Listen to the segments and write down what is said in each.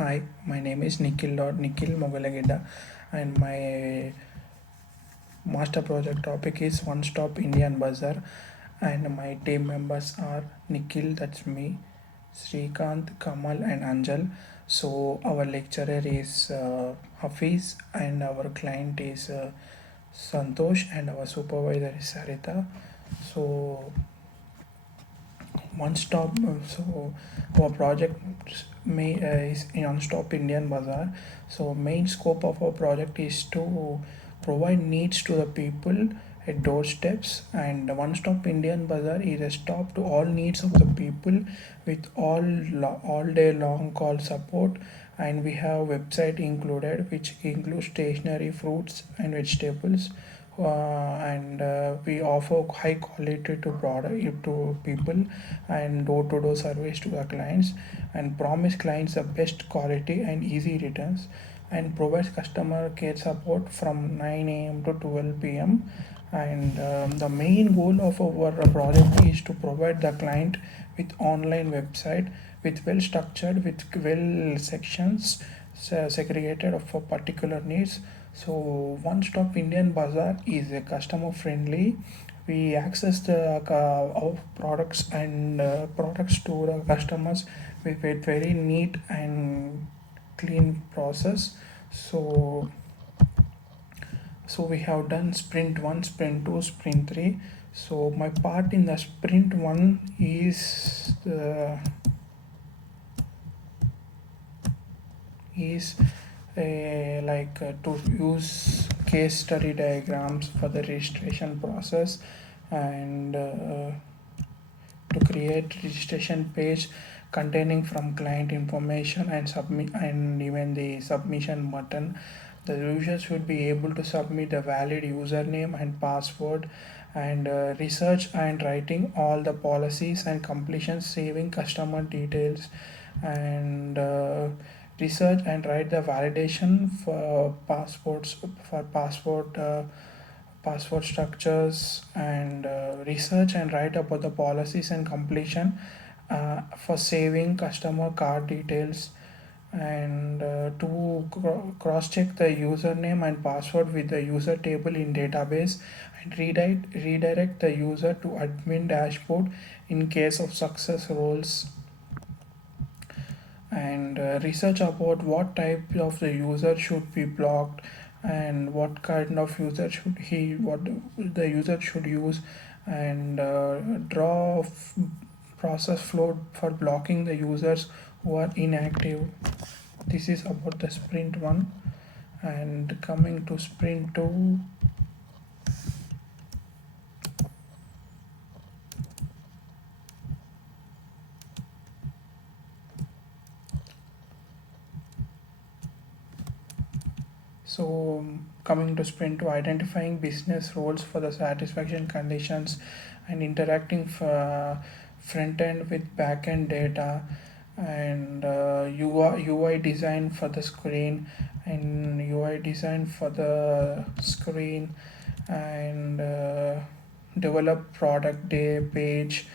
Hi, my name is Nikhil Mogalagida, and my master project topic is One Stop Indian Bazaar, and my team members are Nikhil, that's me, Srikanth, Kamal, and Anjal. So our lecturer is Hafiz, and our client is Santosh, and our supervisor is Sarita. So one stop so our project is in One Stop Indian Bazaar. So main scope of our project is to provide needs to the people at doorsteps, and One Stop Indian Bazaar is a stop to all needs of the people with all day long call support. And we have website included which includes stationery, fruits and vegetables, and we offer high quality to product to people and door-to-door service to our clients, and promise clients the best quality and easy returns, and provides customer care support from 9 a.m. to 12 p.m. And the main goal of our project is to provide the client with online website with well structured with well sections segregated for particular needs. So One Stop Indian Bazaar is a customer friendly. We access the our products and products to the customers with very neat and clean process. So we have done sprint 1, sprint 2, sprint 3. So my part in the sprint 1 is to use case study diagrams for the registration process, and to create registration page containing from client information and submit, and even the submission button. The user should be able to submit a valid username and password, and research and writing all the policies and completion saving customer details, and research and write the validation for passport structures, and research and write about the policies and completion for saving customer card details, and to cross check the username and password with the user table in database, and redirect the user to admin dashboard in case of success roles, and research about what type of the user should be blocked, and what kind of user should he what the user should use, and draw process flow for blocking the users who are inactive. This is about the sprint 1. And coming to sprint 2, so coming to sprint 2, identifying business roles for the satisfaction conditions, and interacting front end with back end data, and UI design for the screen, and UI design for the screen, and develop product day page,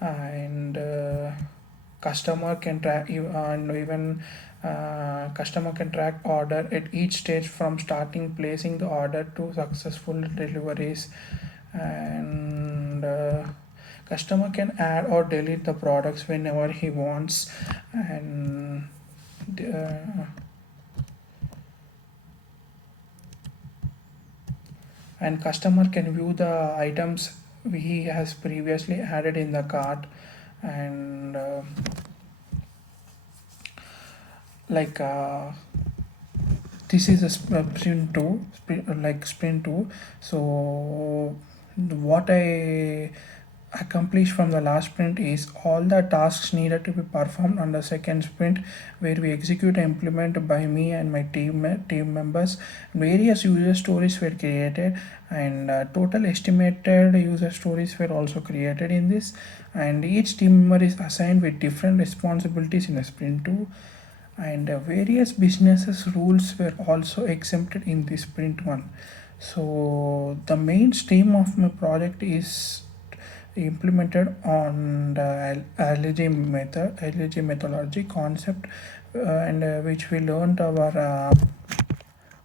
and customer can track you, and even customer can track order at each stage from starting placing the order to successful deliveries, and customer can add or delete the products whenever he wants, and uh, customer can view the items he has previously added in the cart, and like this is a sprint 2. So what I accomplished from the last sprint is all the tasks needed to be performed on the second sprint, where we execute and implement by me and my team members. Various user stories were created, and total estimated user stories were also created in this, and each team member is assigned with different responsibilities in a sprint 2, and various businesses rules were also exempted in this sprint 1. So the main stream of my project is implemented on the LG methodology concept, and which we learned our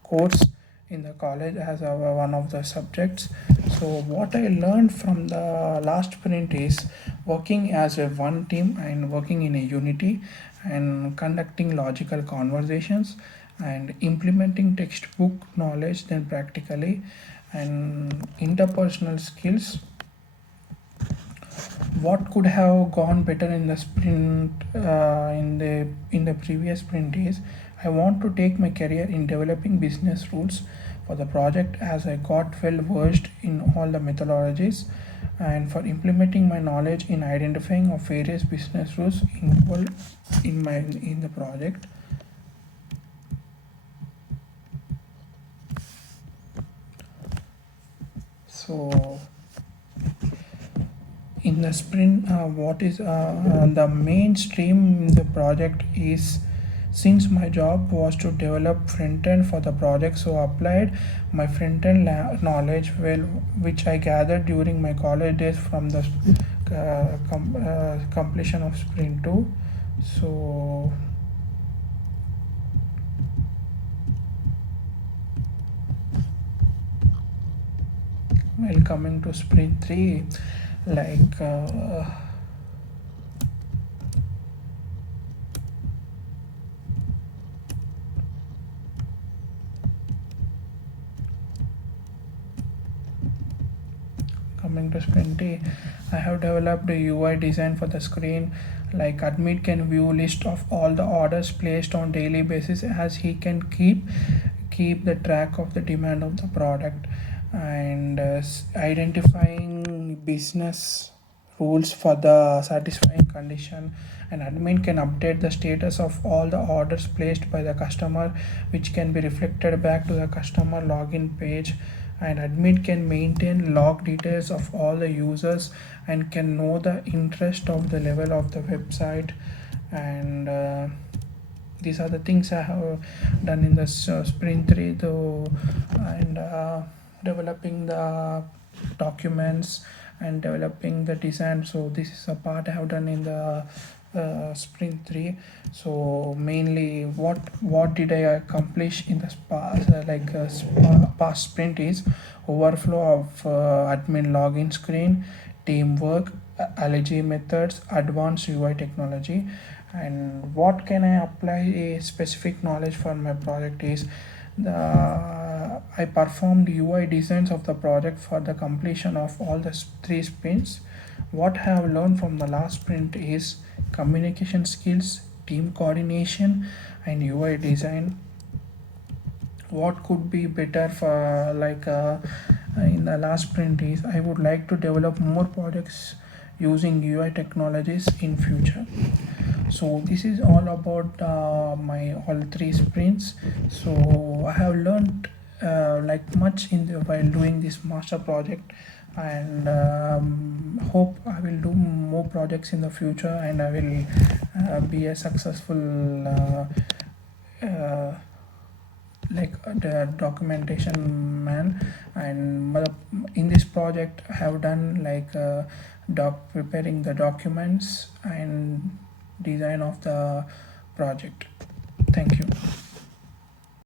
course in the college as our one of the subjects. So what I learned from the last sprint is working as a one team and working in a unity and conducting logical conversations and implementing textbook knowledge then practically, and interpersonal skills. What could have gone better in the sprint, in the previous sprint is I want to take my career in developing business rules for the project as I got well versed in all the methodologies, and for implementing my knowledge in identifying of various business rules involved in the project. So in the sprint, what is the mainstream in the project is, since my job was to develop front end for the project, so applied my front end knowledge well, which I gathered during my college days from the completion of sprint 2. So while coming to sprint 3, like coming to sprint A, I have developed a UI design for the screen. Like admin can view list of all the orders placed on daily basis, as he can keep the track of the demand of the product, and identifying business rules for the satisfying condition, and admin can update the status of all the orders placed by the customer, which can be reflected back to the customer login page, and admin can maintain log details of all the users and can know the interest of the level of the website, and these are the things I have done in the sprint 3 though, and developing the documents and developing the design. So this is a part I have done in the sprint 3. So mainly what did I accomplish in the past sprint is overflow of admin login screen, teamwork, allergy methods, advanced UI technology. And what can I apply a specific knowledge for my project is I performed UI designs of the project for the completion of all the 3 sprints. What I have learned from the last sprint is communication skills, team coordination, and UI design. What could be better for in the last sprint is I would like to develop more projects using UI technologies in future. So this is all about my all 3 sprints. So I have learned like much in the while doing this master project, and hope I will do more projects in the future, and I will be a successful the documentation man. And in this project I have done preparing the documents and design of the project. Thank you.